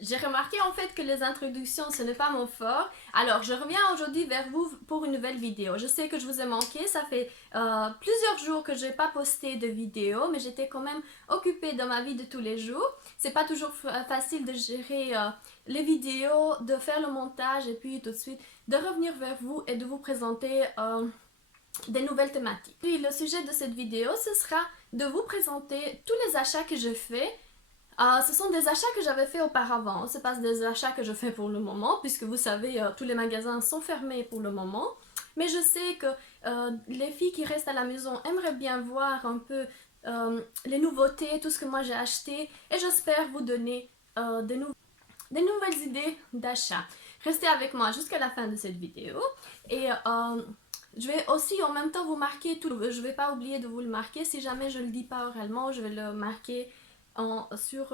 J'ai remarqué en fait que les introductions ce n'est pas mon fort. Alors je reviens aujourd'hui vers vous pour une nouvelle vidéo. Je sais que je vous ai manqué, ça fait plusieurs jours que je n'ai pas posté de vidéo, mais j'étais quand même occupée dans ma vie de tous les jours. C'est pas toujours facile de gérer les vidéos, de faire le montage et puis tout de suite de revenir vers vous et de vous présenter des nouvelles thématiques. Puis le sujet de cette vidéo, ce sera de vous présenter tous les achats que je fais. Ce sont des achats que j'avais fait auparavant. Ce n'est pas des achats que je fais pour le moment, puisque vous savez, tous les magasins sont fermés pour le moment. Mais je sais que les filles qui restent à la maison aimeraient bien voir un peu les nouveautés, tout ce que moi j'ai acheté, et j'espère vous donner des nouvelles idées d'achat. Restez avec moi jusqu'à la fin de cette vidéo, et je vais aussi en même temps vous marquer tout. Je ne vais pas oublier de vous le marquer. Si jamais je ne le dis pas oralement, je vais le marquer sur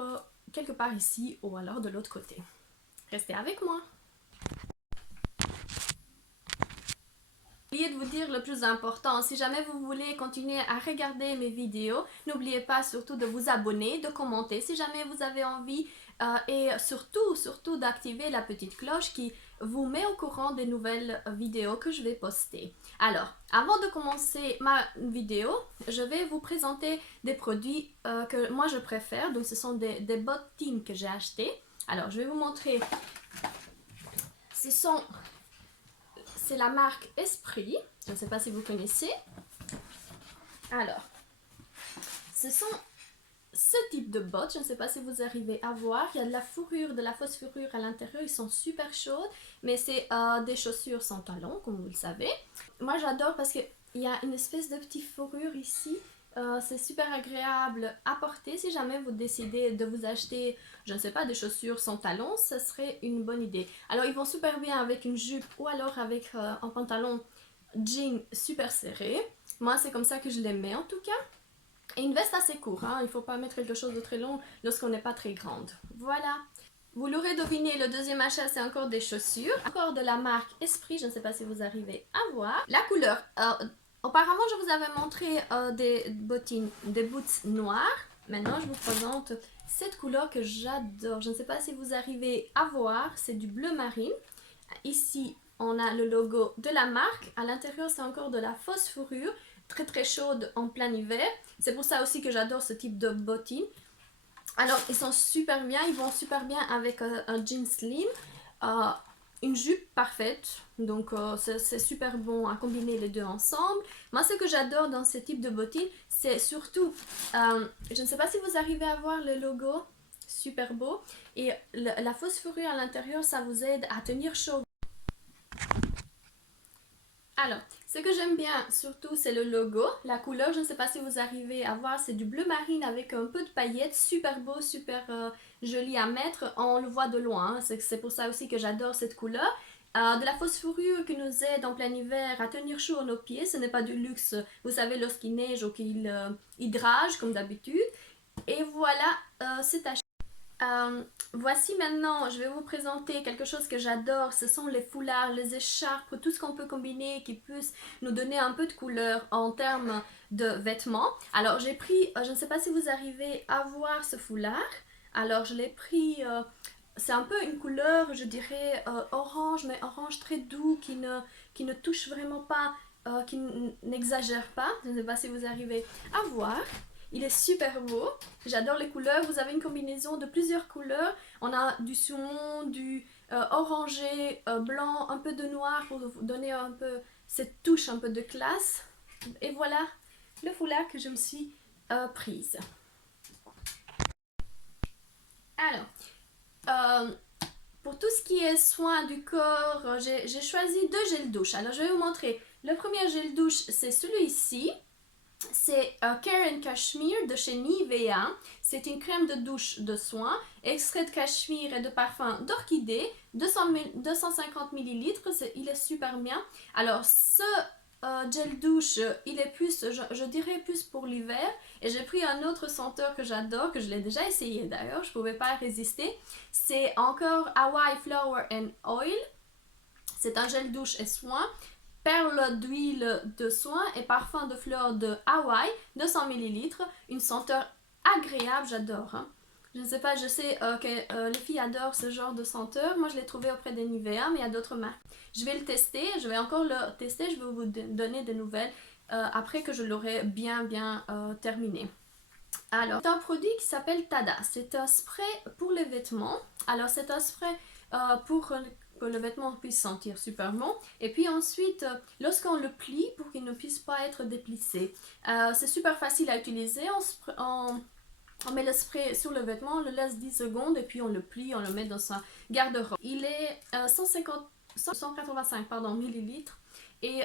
quelque part ici ou alors de l'autre côté. Restez avec moi. J'ai oublié de vous dire le plus important, si jamais vous voulez continuer à regarder mes vidéos, n'oubliez pas surtout de vous abonner, de commenter si jamais vous avez envie et surtout d'activer la petite cloche qui vous met au courant des nouvelles vidéos que je vais poster. Alors, avant de commencer ma vidéo, je vais vous présenter des produits que moi je préfère. Donc ce sont des bottines que j'ai achetées. Alors, je vais vous montrer. C'est la marque Esprit. Je ne sais pas si vous connaissez. Alors, ce sont ce type de bottes. Je ne sais pas si vous arrivez à voir. Il y a de la fourrure, de la fausse fourrure à l'intérieur. Ils sont super chaudes. Mais c'est des chaussures sans talons, comme vous le savez. Moi, j'adore parce qu'il y a une espèce de petite fourrure ici. C'est super agréable à porter. Si jamais vous décidez de vous acheter, je ne sais pas, des chaussures sans talons, ce serait une bonne idée. Alors ils vont super bien avec une jupe ou alors avec un pantalon jean super serré. Moi c'est comme ça que je les mets en tout cas. Et une veste assez courte, hein. Il ne faut pas mettre quelque chose de très long lorsqu'on n'est pas très grande. Voilà. Vous l'aurez deviné, le deuxième achat c'est encore des chaussures. Encore de la marque Esprit, je ne sais pas si vous arrivez à voir. La couleur, auparavant, je vous avais montré des bottines, des boots noires. Maintenant, je vous présente cette couleur que j'adore. Je ne sais pas si vous arrivez à voir, c'est du bleu marine. Ici, on a le logo de la marque. À l'intérieur, c'est encore de la fausse fourrure, très très chaude en plein hiver. C'est pour ça aussi que j'adore ce type de bottines. Alors, ils sont super bien, ils vont super bien avec un jean slim. Une jupe parfaite, donc c'est super bon à combiner les deux ensemble. Moi ce que j'adore dans ce type de bottines, c'est surtout, je ne sais pas si vous arrivez à voir le logo, super beau, et la fausse fourrure à l'intérieur, ça vous aide à tenir chaud. Alors, ce que j'aime bien surtout, c'est le logo. La couleur, je ne sais pas si vous arrivez à voir, c'est du bleu marine avec un peu de paillettes. Super beau, super joli à mettre. On le voit de loin, hein. C'est pour ça aussi que j'adore cette couleur. De la fausse fourrure qui nous aide en plein hiver à tenir chaud à nos pieds. Ce n'est pas du luxe, vous savez, lorsqu'il neige ou qu'il hydrage comme d'habitude. Et voilà, c'est acheté. Voici maintenant, je vais vous présenter quelque chose que j'adore, ce sont les foulards, les écharpes, tout ce qu'on peut combiner qui puisse nous donner un peu de couleur en termes de vêtements. Alors j'ai pris, je ne sais pas si vous arrivez à voir ce foulard, alors je l'ai pris, c'est un peu une couleur, je dirais orange, mais orange très doux qui ne touche vraiment pas, qui n'exagère pas, je ne sais pas si vous arrivez à voir. Il est super beau, j'adore les couleurs, vous avez une combinaison de plusieurs couleurs, on a du saumon, du orangé, blanc, un peu de noir pour vous donner un peu cette touche un peu de classe. Et voilà le foulard que je me suis prise. Alors, pour tout ce qui est soin du corps, j'ai choisi deux gels douche. Alors je vais vous montrer. Le premier gel douche, c'est celui-ci. C'est Care and Cashmere de chez Nivea. C'est une crème de douche de soin, extrait de cachemire et de parfum d'orchidée, 250 ml. Il est super bien. Alors, ce gel douche, il est plus, je dirais plus pour l'hiver. Et j'ai pris un autre senteur que j'adore, que je l'ai déjà essayé d'ailleurs, je ne pouvais pas résister. C'est encore Hawaii Flower and Oil. C'est un gel douche et soin. Perle d'huile de soin et parfum de fleurs de Hawaï, 200 ml, une senteur agréable, j'adore. Hein. Je ne sais pas, je sais que les filles adorent ce genre de senteur. Moi, je l'ai trouvé auprès des Nivea, mais il y a d'autres marques. Je vais le tester, je vais encore le tester, je vais vous donner des nouvelles après que je l'aurai bien terminé. Alors, c'est un produit qui s'appelle Tada. C'est un spray pour les vêtements. Alors, c'est un spray pour que le vêtement puisse sentir super bon. Et puis ensuite, lorsqu'on le plie, pour qu'il ne puisse pas être déplissé. C'est super facile à utiliser. On met le spray sur le vêtement, on le laisse 10 secondes et puis on le plie, on le met dans sa garde-robe. Il est 185 millilitres et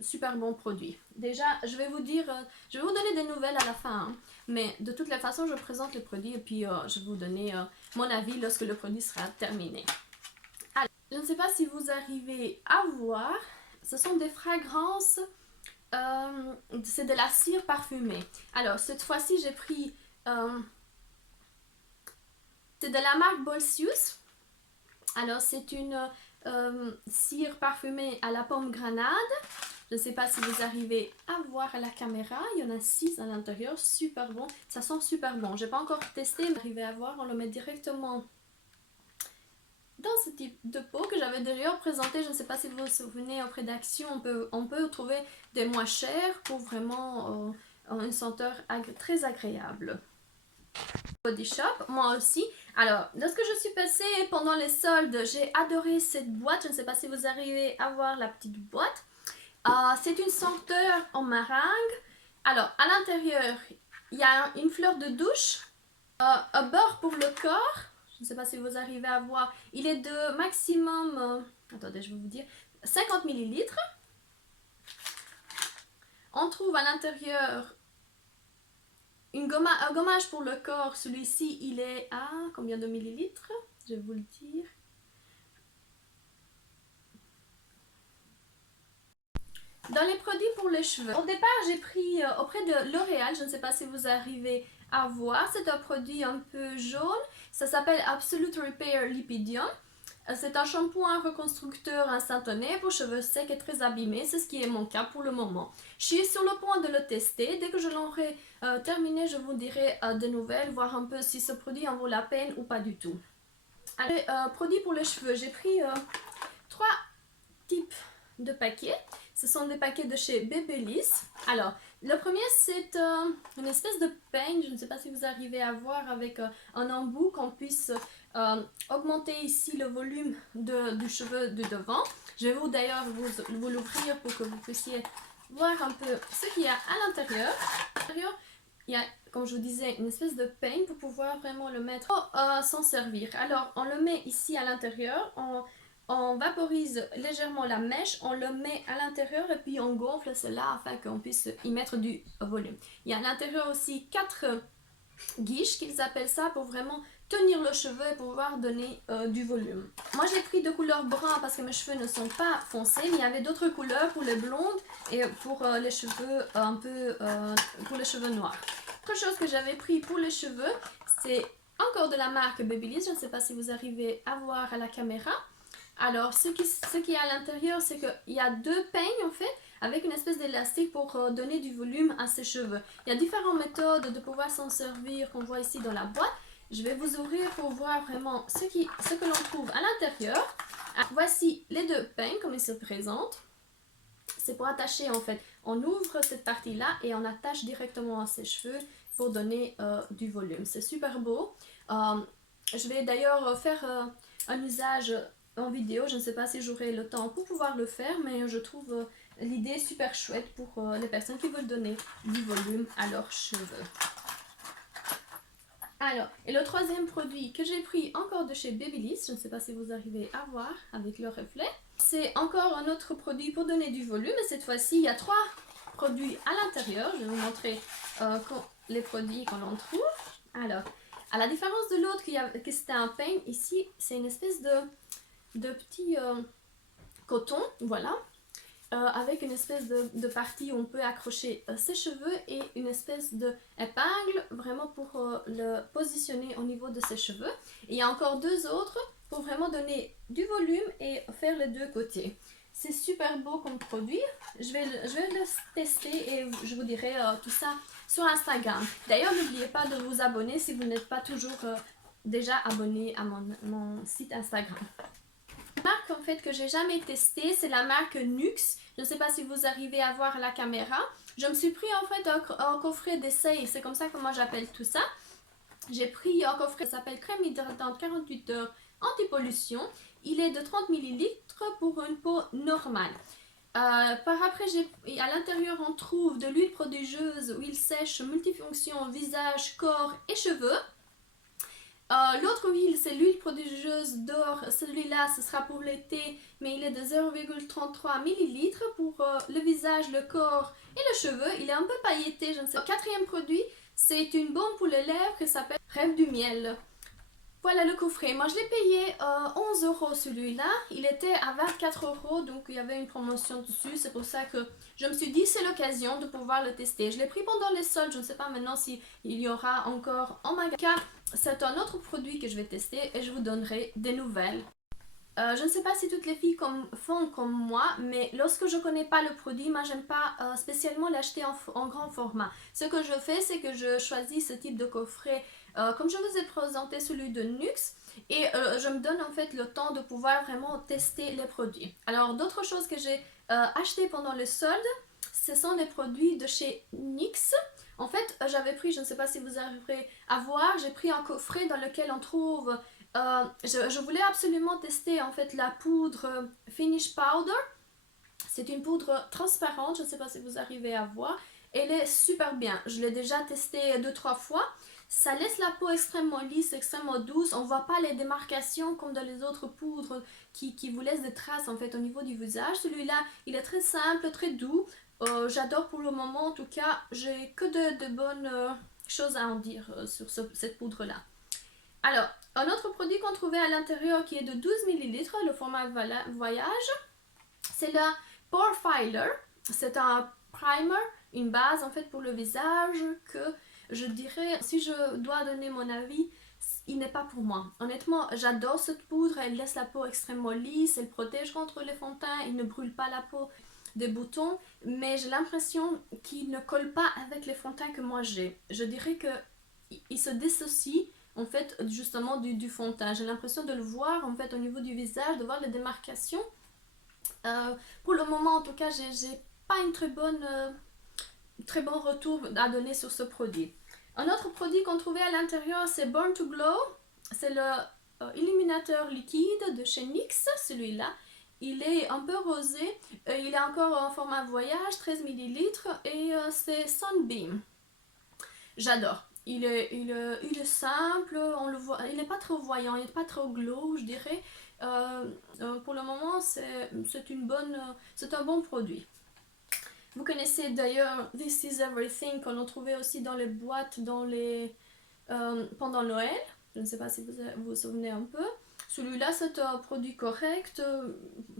super bon produit. Déjà, je vais vous donner des nouvelles à la fin, hein, mais de toutes les façons, je présente le produit et puis je vais vous donner mon avis lorsque le produit sera terminé. Alors, je ne sais pas si vous arrivez à voir, ce sont des fragrances, c'est de la cire parfumée. Alors, cette fois-ci, j'ai pris, c'est de la marque Bolsius. Alors, c'est une cire parfumée à la pomme grenade. Je ne sais pas si vous arrivez à voir à la caméra. Il y en a 6 à l'intérieur. Super bon. Ça sent super bon. Je n'ai pas encore testé, mais arrivé à voir. On le met directement dans ce type de pot que j'avais d'ailleurs présenté. Je ne sais pas si vous vous souvenez auprès d'Action. On peut trouver des moins chers pour vraiment une senteur très agréable. Body Shop, moi aussi. Alors, lorsque je suis passée pendant les soldes, j'ai adoré cette boîte. Je ne sais pas si vous arrivez à voir la petite boîte. C'est une senteur en meringue. Alors, à l'intérieur, il y a une fleur de douche, un beurre pour le corps. Je ne sais pas si vous arrivez à voir. Il est de maximum, attendez, je vais vous dire, 50 millilitres. On trouve à l'intérieur un gommage pour le corps. Celui-ci, il est à combien de millilitres? Je vais vous le dire. Dans les produits pour les cheveux, au départ j'ai pris auprès de L'Oréal, je ne sais pas si vous arrivez à voir, c'est un produit un peu jaune, ça s'appelle Absolute Repair Lipidium. C'est un shampoing reconstructeur instantané pour cheveux secs et très abîmés, c'est ce qui est mon cas pour le moment. Je suis sur le point de le tester, dès que je l'aurai terminé, je vous dirai des nouvelles, voir un peu si ce produit en vaut la peine ou pas du tout. Alors, produits pour les cheveux, j'ai pris 3 types de paquets. Ce sont des paquets de chez Babyliss. Alors, le premier, c'est une espèce de peigne. Je ne sais pas si vous arrivez à voir avec un embout qu'on puisse augmenter ici le volume du cheveu de devant. Je vais d'ailleurs vous l'ouvrir pour que vous puissiez voir un peu ce qu'il y a à l'intérieur. Il y a, comme je vous disais, une espèce de peigne pour pouvoir vraiment le mettre s'en servir. Alors, on le met ici à l'intérieur. On vaporise légèrement la mèche, on le met à l'intérieur et puis on gonfle cela afin qu'on puisse y mettre du volume. Il y a à l'intérieur aussi 4 guiches qu'ils appellent ça pour vraiment tenir le cheveu et pouvoir donner du volume. Moi j'ai pris de couleur brun parce que mes cheveux ne sont pas foncés, mais il y avait d'autres couleurs pour les blondes et pour les cheveux un peu pour les cheveux noirs. Autre chose que j'avais pris pour les cheveux, c'est encore de la marque Babyliss. Je ne sais pas si vous arrivez à voir à la caméra. Alors, ce qui est à l'intérieur, c'est qu'il y a 2 peignes en fait, avec une espèce d'élastique pour donner du volume à ses cheveux. Il y a différentes méthodes de pouvoir s'en servir qu'on voit ici dans la boîte. Je vais vous ouvrir pour voir vraiment ce que l'on trouve à l'intérieur. Voici les 2 peignes comme ils se présentent. C'est pour attacher en fait. On ouvre cette partie-là et on attache directement à ses cheveux pour donner du volume. C'est super beau. Je vais d'ailleurs faire un usage en vidéo, je ne sais pas si j'aurai le temps pour pouvoir le faire, mais je trouve l'idée super chouette pour les personnes qui veulent donner du volume à leurs cheveux. Alors, et le troisième produit que j'ai pris encore de chez Babyliss, je ne sais pas si vous arrivez à voir avec le reflet, c'est encore un autre produit pour donner du volume, et cette fois-ci il y a 3 produits à l'intérieur. Je vais vous montrer les produits qu'on en trouve. Alors, à la différence de l'autre que c'était un peigne, ici c'est une espèce de petit coton, voilà, avec une espèce de partie où on peut accrocher ses cheveux et une espèce d'épingle vraiment pour le positionner au niveau de ses cheveux. Et il y a encore 2 autres pour vraiment donner du volume et faire les 2 côtés. C'est super beau comme produit. Je vais le tester et je vous dirai tout ça sur Instagram. D'ailleurs, n'oubliez pas de vous abonner si vous n'êtes pas toujours déjà abonné à mon site Instagram. La marque en fait que j'ai jamais testée, c'est la marque Nuxe. Je ne sais pas si vous arrivez à voir la caméra. Je me suis pris en fait un coffret d'essai, c'est comme ça que moi j'appelle tout ça. J'ai pris un coffret qui s'appelle crème hydratante 48 heures anti-pollution. Il est de 30 ml pour une peau normale. Par après, à l'intérieur, on trouve de l'huile prodigieuse, huile sèche, multifonction, visage, corps et cheveux. L'autre huile, c'est l'huile prodigieuse d'or. Celui-là, ce sera pour l'été, mais il est de 0,33 ml pour le visage, le corps et le cheveu. Il est un peu pailleté, je ne sais pas. Quatrième produit, c'est une baume pour les lèvres qui s'appelle Rêve du miel. Voilà le coffret. Moi, je l'ai payé 11 € celui-là. Il était à 24 €, donc il y avait une promotion dessus. C'est pour ça que je me suis dit c'est l'occasion de pouvoir le tester. Je l'ai pris pendant les soldes. Je ne sais pas maintenant s'il y aura encore en magasin. C'est un autre produit que je vais tester et je vous donnerai des nouvelles. Je ne sais pas si toutes les filles font comme moi, mais lorsque je ne connais pas le produit, moi j'aime pas spécialement l'acheter en grand format. Ce que je fais, c'est que je choisis ce type de coffret, comme je vous ai présenté celui de Nuxe, et je me donne en fait le temps de pouvoir vraiment tester les produits. Alors d'autres choses que j'ai acheté pendant le solde, ce sont des produits de chez NYX. En fait, j'avais pris, je ne sais pas si vous arriverez à voir, j'ai pris un coffret dans lequel on trouve je voulais absolument tester en fait la poudre Finish Powder. C'est une poudre transparente, je ne sais pas si vous arrivez à voir. Elle est super bien, je l'ai déjà testée 2-3 fois. Ça laisse la peau extrêmement lisse, extrêmement douce. On ne voit pas les démarcations comme dans les autres poudres qui vous laissent des traces en fait au niveau du visage. Celui-là, il est très simple, très doux. J'adore pour le moment, en tout cas, j'ai que de bonnes choses à en dire sur cette poudre-là. Alors, un autre produit qu'on trouvait à l'intérieur qui est de 12 ml, le format voyage, c'est le Pore Filer. C'est un primer, une base en fait pour le visage que je dirais, si je dois donner mon avis, il n'est pas pour moi. Honnêtement, j'adore cette poudre, elle laisse la peau extrêmement lisse, elle protège contre les fonds de teint, il ne brûle pas la peau des boutons, mais j'ai l'impression qu'il ne colle pas avec les fonds de teint que moi j'ai. Je dirais qu'il se dissocie en fait justement du fond de teint. J'ai l'impression de le voir en fait au niveau du visage, de voir les démarcations. Pour le moment en tout cas, j'ai pas une très bon retour à donner sur ce produit. Un autre produit qu'on trouvait à l'intérieur, c'est Born to Glow. C'est le illuminateur liquide de chez NYX, celui-là. Il est un peu rosé, il est encore en format voyage, 13 ml et c'est Sunbeam. J'adore. Il est simple, on le voit, il n'est pas trop voyant, il n'est pas trop glow, je dirais. Pour le moment, c'est un bon produit. Vous connaissez d'ailleurs This Is Everything qu'on a trouvé aussi dans les boîtes pendant Noël. Je ne sais pas si vous vous souvenez un peu. Celui-là, c'est un produit correct.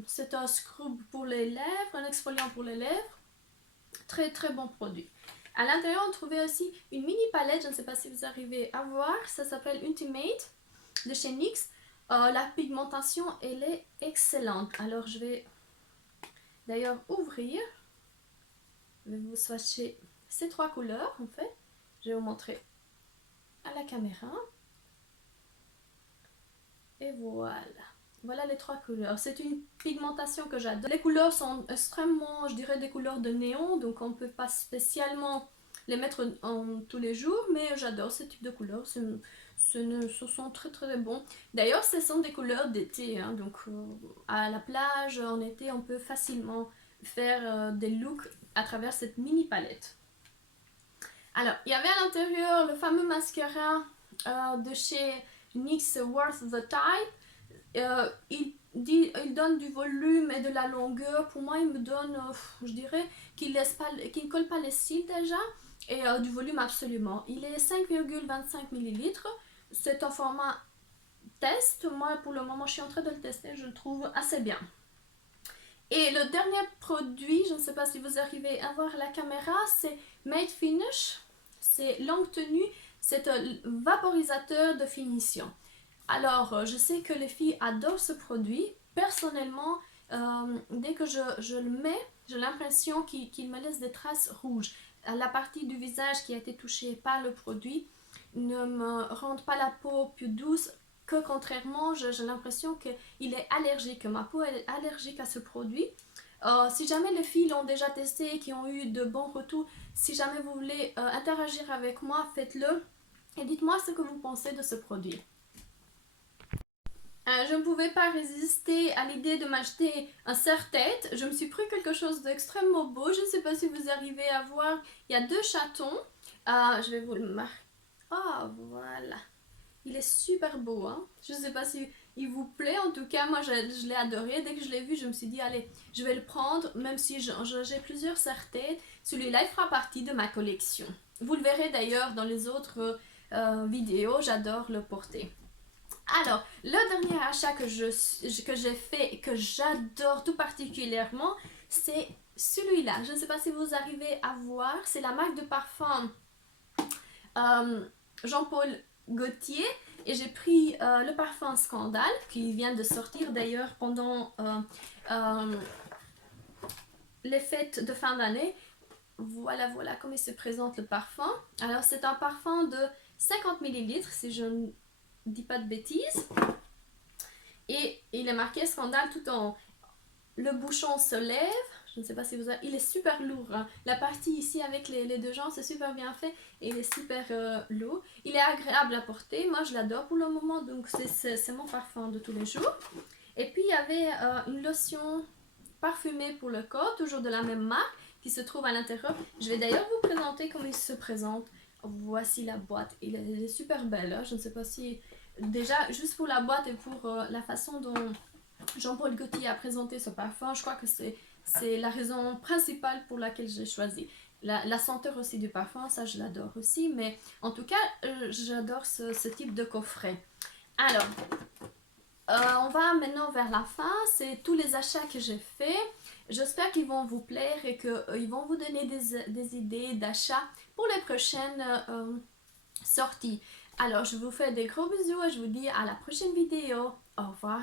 C'est un scrub pour les lèvres, un exfoliant pour les lèvres. Très très bon produit. À l'intérieur, on trouvait aussi une mini palette, je ne sais pas si vous arrivez à voir, ça s'appelle Ultimate de chez NYX. La pigmentation, elle est excellente. Alors, je vais d'ailleurs ouvrir. Je vais vous swatcher ces 3 couleurs, en fait. Je vais vous montrer à la caméra. Et voilà. Voilà les 3 couleurs. C'est une pigmentation que j'adore. Les couleurs sont extrêmement, je dirais, des couleurs de néon. Donc on ne peut pas spécialement les mettre tous les jours. Mais j'adore ce type de couleurs. Ce sont très très bons. D'ailleurs, ce sont des couleurs d'été. Hein, donc à la plage, en été, on peut facilement faire des looks à travers cette mini palette. Alors, il y avait à l'intérieur le fameux mascara de chez NYX Worth the Time. Il donne du volume et de la longueur. Pour moi, il me donne, je dirais, qu'il ne colle pas les cils déjà. Et du volume absolument. Il est 5,25 ml. C'est un format test. Moi, pour le moment, je suis en train de le tester. Je le trouve assez bien. Et le dernier produit, je ne sais pas si vous arrivez à voir la caméra, c'est Matte Finish. C'est longue tenue. C'est un vaporisateur de finition. Alors, je sais que les filles adorent ce produit. Personnellement, dès que je le mets, j'ai l'impression qu'il me laisse des traces rouges. La partie du visage qui a été touchée par le produit ne me rend pas la peau plus douce, que contrairement, j'ai l'impression qu'il est allergique, que ma peau est allergique à ce produit. Si jamais les filles l'ont déjà testé et qui ont eu de bons retours, si jamais vous voulez interagir avec moi, faites-le et dites-moi ce que vous pensez de ce produit. Je ne pouvais pas résister à l'idée de m'acheter un serre-tête. Je me suis pris quelque chose d'extrêmement beau. Je ne sais pas si vous arrivez à voir. Il y a 2 chatons. Je vais vous le marquer. Ah, voilà. Il est super beau, hein. Je ne sais pas si il vous plaît. En tout cas, moi, je l'ai adoré. Dès que je l'ai vu, je me suis dit, allez, je vais le prendre. Même si j'ai plusieurs serre-têtes, celui-là, il fera partie de ma collection. Vous le verrez d'ailleurs dans les autres vidéos. J'adore le porter. Alors, le dernier achat que j'ai fait et que j'adore tout particulièrement, c'est celui-là. Je ne sais pas si vous arrivez à voir. C'est la marque de parfum Jean-Paul Gaultier. Et j'ai pris le parfum Scandale, qui vient de sortir d'ailleurs pendant les fêtes de fin d'année. Voilà comment il se présente le parfum. Alors, c'est un parfum de 50 ml, si je ne dis pas de bêtises. Et il est marqué Scandale tout en haut. Le bouchon se lève. Je ne sais pas si vous avez... Il est super lourd. Hein. La partie ici avec les 2 jambes, c'est super bien fait. Et il est super lourd. Il est agréable à porter. Moi, je l'adore pour le moment. Donc, c'est mon parfum de tous les jours. Et puis, il y avait une lotion parfumée pour le corps. Toujours de la même marque. Qui se trouve à l'intérieur. Je vais d'ailleurs vous présenter comment il se présente. Voici la boîte. Elle est super belle. Hein. Je ne sais pas si... Déjà, juste pour la boîte et pour la façon dont Jean-Paul Gaultier a présenté ce parfum, je crois que c'est la raison principale pour laquelle j'ai choisi. La senteur aussi du parfum, ça je l'adore aussi, mais en tout cas, j'adore ce type de coffret. Alors, on va maintenant vers la fin. C'est tous les achats que j'ai faits. J'espère qu'ils vont vous plaire et qu'ils vont vous donner des idées d'achat pour les prochaines sorties. Alors, je vous fais des gros bisous et je vous dis à la prochaine vidéo. Au revoir.